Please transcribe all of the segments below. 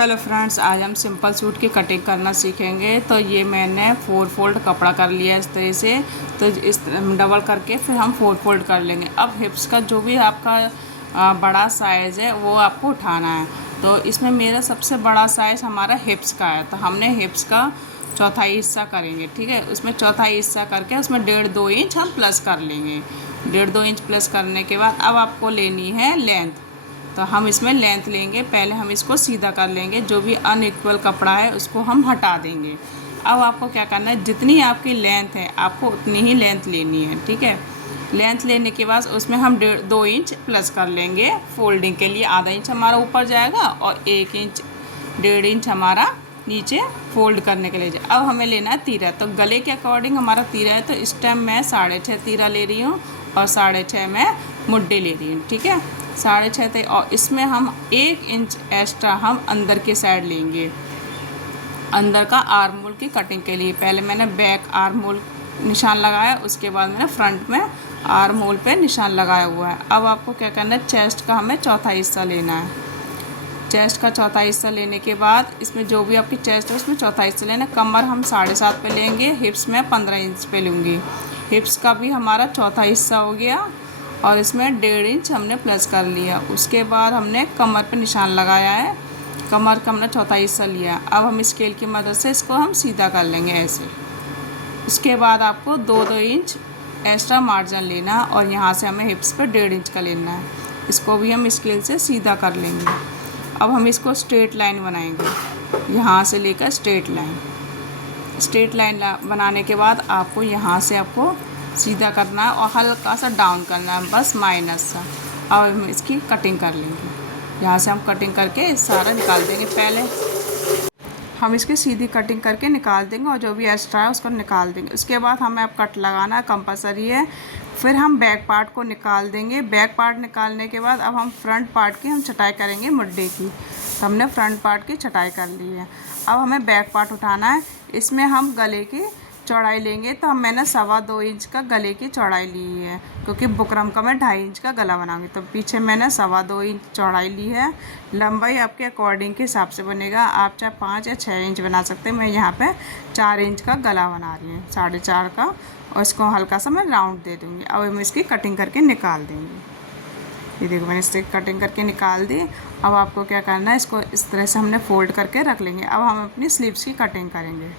Hello friends, आज हम simple suit की कटिंग करना सीखेंगे। तो ये मैंने 4 फोल्ड कपड़ा कर लिया इस तरह से। तो इस डबल करके फिर हम 4 फोल्ड कर लेंगे। अब हिप्स का जो भी आपका बड़ा साइज़ है वो आपको उठाना है। तो इसमें मेरा सबसे बड़ा साइज़ हमारा हिप्स का है, तो हमने हिप्स का चौथाई हिस्सा करेंगे। ठीक है, उसमें चौथाई हिस्सा करके उसमें 1.5-2 इंच हम प्लस कर लेंगे। 1.5-2 इंच प्लस करने के बाद अब आपको लेनी है लेंथ। तो हम इसमें लेंथ लेंगे। पहले हम इसको सीधा कर लेंगे, जो भी अनइक्वल कपड़ा है उसको हम हटा देंगे। अब आपको क्या करना है, जितनी आपकी लेंथ है आपको उतनी ही लेंथ लेनी है। ठीक है, लेंथ लेने के बाद उसमें हम 1.5-2 इंच प्लस कर लेंगे। फोल्डिंग के लिए आधा इंच हमारा ऊपर जाएगा और 1 इंच 1.5 इंच हमारा नीचे फोल्ड करने के लिए जाए। अब हमें लेना है तीरा। तो गले के अकॉर्डिंग हमारा तीरा है, तो इस टाइम मैं 6.5 तीरा ले रही हूँ और 6.5 मैं मुड्डे ले रही हूँ। ठीक है, 6.5 थे। और इसमें हम 1 इंच एक्स्ट्रा हम अंदर के साइड लेंगे, अंदर का आर्म होल की कटिंग के लिए। पहले मैंने बैक आर्म होल निशान लगाया, उसके बाद मैंने फ्रंट में आर्म होल पे निशान लगाया हुआ है। अब आपको क्या करना है, चेस्ट का हमें चौथा हिस्सा लेना है। चेस्ट का चौथा हिस्सा लेने के बाद इसमें जो भी आपकी चेस्ट है उसमें चौथा हिस्सा लेना। कमर हम 7.5 पे लेंगे, हिप्स में 15 इंच पे लूँगी। हिप्स का भी हमारा चौथा हिस्सा हो गया और इसमें 1.5 इंच हमने प्लस कर लिया। उसके बाद हमने कमर पे निशान लगाया है, कमर का हमने चौथा हिस्सा लिया। अब हम स्केल की मदद से इसको हम सीधा कर लेंगे ऐसे। उसके बाद आपको 2-2 इंच एक्स्ट्रा मार्जिन लेना और यहाँ से हमें हिप्स पे 1.5 इंच का लेना है। इसको भी हम स्केल से सीधा कर लेंगे। अब हम इसको स्ट्रेट लाइन बनाएंगे, यहाँ से लेकर स्ट्रेट लाइन। स्ट्रेट लाइन बनाने के बाद आपको यहाँ से आपको सीधा करना है और हल्का सा डाउन करना है, बस माइनस सा। अब हम इसकी कटिंग कर लेंगे। यहाँ से हम कटिंग करके सारा निकाल देंगे। पहले हम इसकी सीधी कटिंग करके निकाल देंगे और जो भी एक्स्ट्रा है उसको निकाल देंगे। उसके बाद हमें अब कट लगाना कंपलसरी है। फिर हम बैक पार्ट को निकाल देंगे। बैक पार्ट निकालने के बाद अब हम फ्रंट पार्ट की हम छटाई करेंगे मुड्डे की। तो हमने फ्रंट पार्ट की छटाई कर ली है। अब हमें बैक पार्ट उठाना है। इसमें हम गले की चौड़ाई लेंगे। तो मैंने 2.25 इंच का गले की चौड़ाई ली है, क्योंकि बुकरम का मैं 2.5 इंच का गला बनाऊंगी। तो पीछे मैंने 2.25 इंच चौड़ाई ली है। लंबाई आपके अकॉर्डिंग के हिसाब से बनेगा, आप चाहे 5 या 6 इंच बना सकते हैं। मैं यहाँ पे 4 इंच का गला बना रही हूँ, 4.5 का, और इसको हल्का सा मैं राउंड दे दूँगी। अब हम इसकी कटिंग करके निकाल देंगे। ये देखो मैंने इससे कटिंग करके निकाल दी। अब आपको क्या करना है, इसको इस तरह से हमने फोल्ड करके रख लेंगे। अब हम अपनी स्लीव्स की कटिंग करेंगे।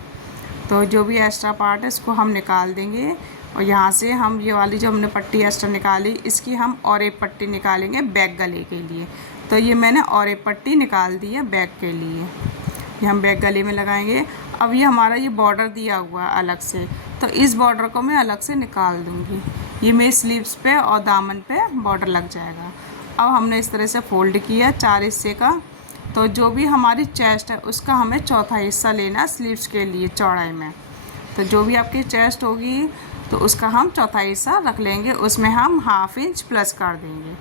तो जो भी एक्स्ट्रा पार्ट है इसको हम निकाल देंगे और यहाँ से हम ये वाली जो हमने पट्टी एक्स्ट्रा निकाली, इसकी हम और एक पट्टी निकालेंगे बैक गले के लिए। तो ये मैंने और एक पट्टी निकाल दी है बैक के लिए, ये हम बैक गले में लगाएंगे। अब ये हमारा ये बॉर्डर दिया हुआ है अलग से, तो इस बॉर्डर को मैं अलग से निकाल दूँगी। ये मेरी स्लीव्स पे और दामन पे बॉर्डर लग जाएगा। अब हमने इस तरह से फोल्ड किया 4 हिस्से का। तो जो भी हमारी चेस्ट है उसका हमें चौथा हिस्सा लेना स्लीव्स के लिए चौड़ाई में। तो जो भी आपकी चेस्ट होगी तो उसका हम चौथा हिस्सा रख लेंगे, उसमें हम 1/2 इंच प्लस कर देंगे।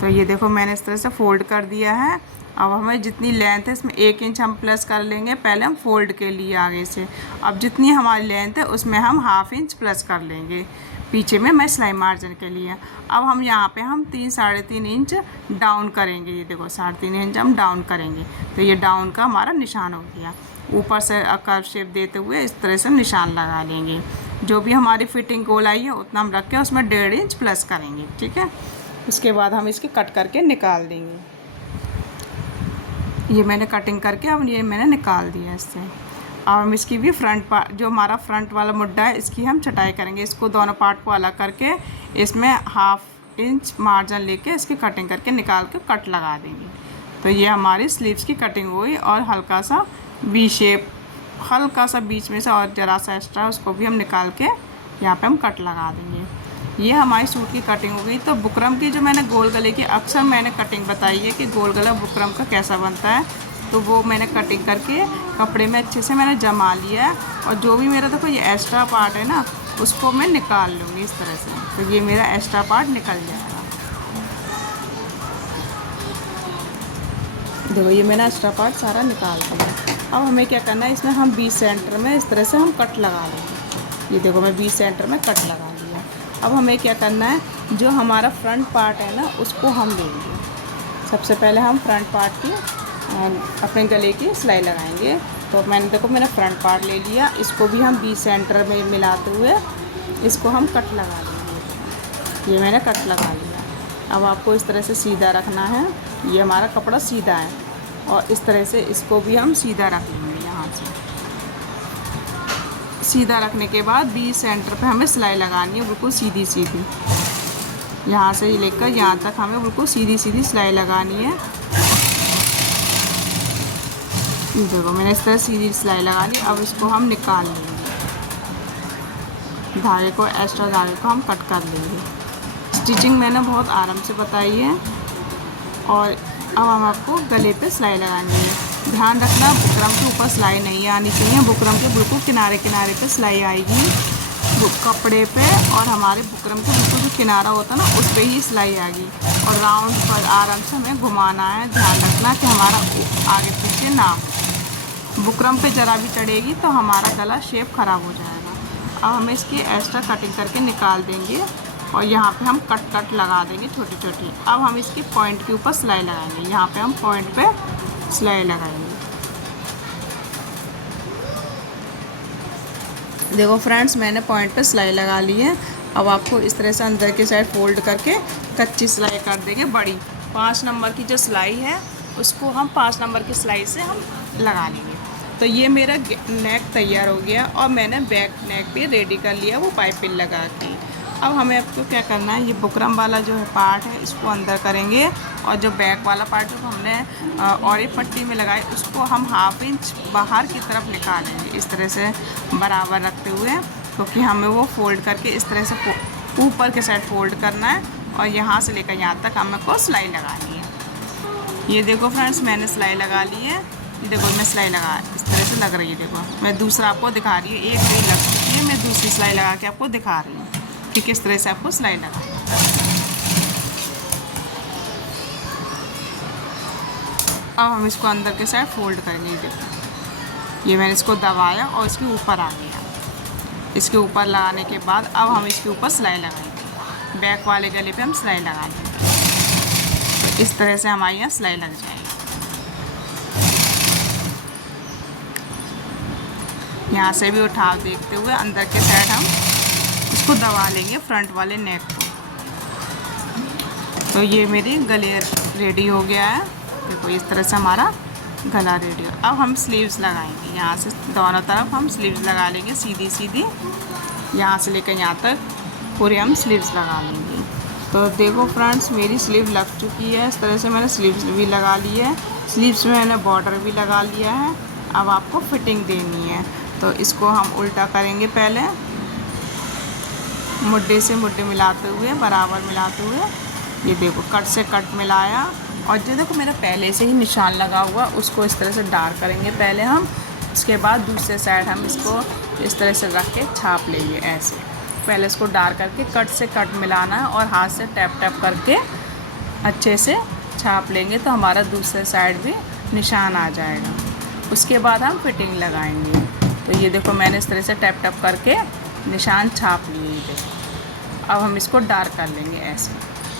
तो ये देखो मैंने इस तरह से फोल्ड कर दिया है। अब हमें जितनी लेंथ है इसमें 1 इंच हम प्लस कर लेंगे, पहले हम फोल्ड के लिए आगे से। अब जितनी हमारी लेंथ है उसमें हम 1/2 इंच प्लस कर लेंगे पीछे में, मैं सिलाई मार्जिन के लिए। अब हम यहाँ पे हम 3-3.5 इंच डाउन करेंगे। ये देखो 3.5 इंच हम डाउन करेंगे। तो ये डाउन का हमारा निशान हो गया। ऊपर से कर्व शेप देते हुए इस तरह से निशान लगा लेंगे। जो भी हमारी फिटिंग गोल आई है उतना हम रख के उसमें 1.5 इंच प्लस करेंगे। ठीक है, उसके बाद हम इसकी कट करके निकाल देंगे। ये मैंने कटिंग करके अब ये मैंने निकाल दिया इससे। अब हम इसकी भी फ्रंट पार्ट, जो हमारा फ्रंट वाला मुड्डा है, इसकी हम छटाई करेंगे। इसको दोनों पार्ट को अलग करके इसमें 1/2 इंच मार्जिन लेके इसकी कटिंग करके निकाल के कट लगा देंगे। तो ये हमारी स्लीव्स की कटिंग हुई। और हल्का सा वी शेप, हल्का सा बीच में से और ज़रा सा एक्स्ट्रा उसको भी हम निकाल के यहाँ पे हम कट लगा देंगे। ये हमारी सूट की कटिंग हो गई। तो बुकरम की जो मैंने गोल गले की अक्सर मैंने कटिंग बताई है कि गोल गला बुकरम का कैसा बनता है, तो वो मैंने कटिंग करके कपड़े में अच्छे से मैंने जमा लिया है। और जो भी मेरा देखो ये एक्स्ट्रा पार्ट है ना, उसको मैं निकाल लूँगी इस तरह से। तो ये मेरा एक्स्ट्रा पार्ट निकल जाएगा। देखो ये मैंने एक्स्ट्रा पार्ट सारा निकाल दिया। अब हमें क्या करना है, इसमें हम 20 सेंटर में इस तरह से हम कट लगा लेंगे। ये देखो मैं 20 सेंटर में कट लगा लिया। अब हमें क्या करना है, जो हमारा फ्रंट पार्ट है ना उसको हम लेंगे। सबसे पहले हम फ्रंट पार्ट की अपने गले की सिलाई लगाएंगे। तो मैंने देखो मैंने फ्रंट पार्ट ले लिया, इसको भी हम बीच सेंटर में मिलाते हुए इसको हम कट लगा लेंगे। ये मैंने कट लगा लिया। अब आपको इस तरह से सीधा रखना है, ये हमारा कपड़ा सीधा है और इस तरह से इसको भी हम सीधा रख लेंगे। यहाँ से सीधा रखने के बाद बीच सेंटर पे हमें सिलाई लगानी है, बिल्कुल सीधी सीधी। यहाँ से लेकर यहाँ तक हमें बिल्कुल सीधी सीधी सिलाई लगानी है। देखो मैंने इस तरह सीधी सिलाई लगा ली। अब इसको हम निकाल लेंगे, धागे को, एक्स्ट्रा धागे को हम कट कर लेंगे। स्टिचिंग मैंने बहुत आराम से बताई है। और अब हम आपको गले पे सिलाई लगानी है। ध्यान रखना बुकरम के ऊपर सिलाई नहीं आनी चाहिए, बुकरम के बिल्कुल किनारे किनारे पे सिलाई आएगी कपड़े पे, और हमारे बुकरम के बिल्कुल जो किनारा होता है ना उस पर ही सिलाई आएगी। और राउंड पर आराम से हमें घुमाना है। ध्यान रखना कि हमारा आगे पीछे ना हो। बुकरम पे ज़रा भी चढ़ेगी तो हमारा गला शेप ख़राब हो जाएगा। अब हमें इसकी एक्स्ट्रा कटिंग करके निकाल देंगे और यहाँ पे हम कट लगा देंगे छोटी छोटी। अब हम इसके पॉइंट के ऊपर सिलाई लगाएंगे। यहाँ पे हम पॉइंट पे सिलाई लगाएंगे। देखो फ्रेंड्स मैंने पॉइंट पे सिलाई लगा ली है। अब आपको इस तरह से अंदर की साइड फोल्ड करके कच्ची सिलाई कर देंगे बड़ी। 5 नंबर की जो सिलाई है उसको हम 5 नंबर की सिलाई से हम लगा लेंगे। तो ये मेरा नेक तैयार हो गया और मैंने बैक नेक भी रेडी कर लिया वो पाइपिंग लगा के। अब हमें आपको क्या करना है, ये बुकरम वाला जो है पार्ट है इसको अंदर करेंगे और जो बैक वाला पार्ट जो हमने और एक पट्टी में लगाए उसको हम 1/2 इंच बाहर की तरफ निकालेंगे, इस तरह से बराबर रखते हुए, क्योंकि हमें वो फोल्ड करके इस तरह से ऊपर के साइड फोल्ड करना है और यहाँ से लेकर यहाँ तक हमको सिलाई लगानी है। ये देखो फ्रेंड्स मैंने सिलाई लगा ली है। ये देखो मैं सिलाई लगा इस तरह से लग रही है। देखो मैं दूसरा आपको दिखा रही हूँ, एक भी लग चुकी है, मैं दूसरी सिलाई लगा के आपको दिखा रही हूँ कि किस तरह से आपको सिलाई लगा। अब हम इसको अंदर के साइड फोल्ड करेंगे। देखो ये मैंने इसको दबाया और इसके ऊपर आ गया। इसके ऊपर लगाने के बाद अब हम इसके ऊपर सिलाई लगाएंगे। बैक वाले गले पे हम सिलाई लगा देंगे। तो इस तरह से हमारे यहाँ सिलाई लग जाएगी। यहाँ से भी उठाव देखते हुए अंदर के साइड हम इसको दबा लेंगे फ्रंट वाले नेक को। तो ये मेरी गले रेडी हो गया है। देखो इस तरह से हमारा गला रेडी है। अब हम स्लीव्स लगाएंगे। यहाँ से दोनों तरफ हम स्लीव्स लगा लेंगे सीधी सीधी, यहाँ से लेकर यहाँ तक पूरे हम स्लीव्स लगा लेंगे। तो देखो फ्रेंड्स मेरी स्लीव लग चुकी है। इस तरह से मैंने स्लीव्स भी लगा ली है। स्लीव्स में मैंने बॉर्डर भी लगा लिया है। अब आपको फिटिंग देनी है तो इसको हम उल्टा करेंगे। पहले मुड्ढे से मुड्ढे मिलाते हुए, बराबर मिलाते हुए, ये देखो कट से कट मिलाया और जो देखो मेरा पहले से ही निशान लगा हुआ उसको इस तरह से डार्क करेंगे पहले हम। उसके बाद दूसरे साइड हम इसको इस तरह से रख के छाप लेंगे। ऐसे पहले इसको डार्क करके कट से कट मिलाना है और हाथ से टैप टैप करके अच्छे से छाप लेंगे तो हमारा दूसरे साइड भी निशान आ जाएगा। उसके बाद हम फिटिंग लगाएंगे। तो ये देखो मैंने इस तरह से टैप टैप करके निशान छाप लिए। देखो अब हम इसको डार्क कर लेंगे। ऐसे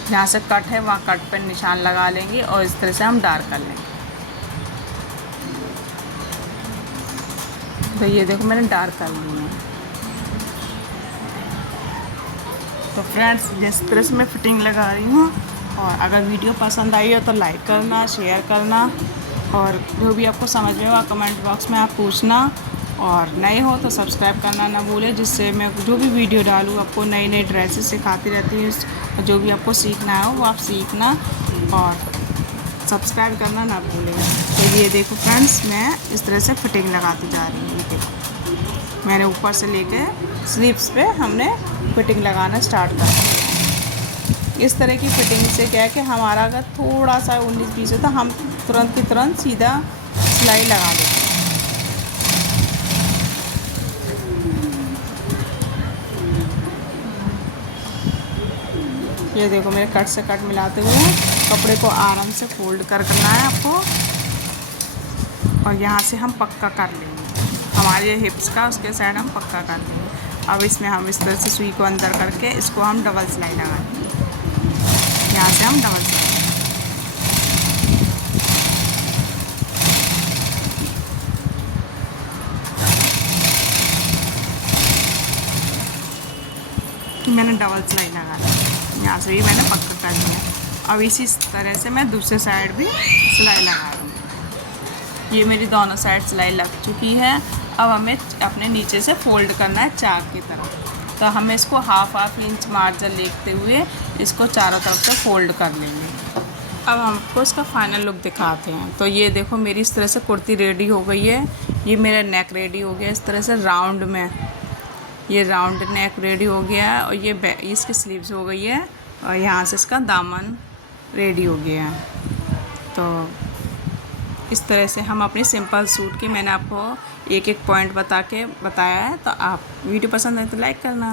जहाँ से कट है वहाँ कट पर निशान लगा लेंगे और इस तरह से हम डार्क कर लेंगे। तो ये देखो मैंने डार्क कर लिया है। तो फ्रेंड्स जिस तरह से मैं फिटिंग लगा रही हूँ, और अगर वीडियो पसंद आई हो तो लाइक करना, शेयर करना, और जो भी आपको समझ में हो कमेंट बॉक्स में आप पूछना, और नए हो तो सब्सक्राइब करना ना भूलें, जिससे मैं जो भी वीडियो डालूँ आपको नई नई ड्रेसेस सिखाती रहती हूँ। जो भी आपको सीखना है वो आप सीखना और सब्सक्राइब करना ना भूलें। तो ये देखो फ्रेंड्स मैं इस तरह से फिटिंग लगाती जा रही हूँ। देखो मैंने ऊपर से लेके स्लीव्स पे हमने फिटिंग लगाना स्टार्ट कर दिया। इस तरह की फिटिंग से क्या है कि हमारा अगर थोड़ा सा 19-20 हो तो हम तुरंत की तुरंत सीधा सिलाई लगा लेते हैं। ये देखो मेरे कट से कट मिलाते हुए कपड़े को आराम से फोल्ड करना है आपको, और यहाँ से हम पक्का कर लेंगे हमारे हिप्स का, उसके साइड't हम पक्का कर लेंगे। अब इसमें हम इस तरह से सुई को अंदर करके इसको हम डबल सिलाई लगाएंगे। यहाँ से हम डबल सिलाई, मैंने डबल सिलाई लगा दी, यहाँ से भी मैंने पक्का कर दिया। अब इसी तरह से मैं दूसरे साइड भी सिलाई लगा दूँगी। ये मेरी दोनों साइड सिलाई लग चुकी है। अब हमें अपने नीचे से फोल्ड करना है चाक की तरह। तो हमें इसको हाफ इंच मार्जिन लेते हुए इसको चारों तरफ से फोल्ड कर लेंगे। अब हमको इसका फाइनल लुक दिखाते हैं। तो ये देखो मेरी इस तरह से कुर्ती रेडी हो गई है। ये मेरा नेक रेडी हो गया इस तरह से राउंड में, ये राउंड नेक रेडी हो गया है। और ये इसकी स्लीव्स हो गई है और यहाँ से इसका दामन रेडी हो गया है। तो इस तरह से हम अपने सिंपल सूट के मैंने आपको एक एक पॉइंट बताया है। तो आप वीडियो पसंद है तो लाइक करना।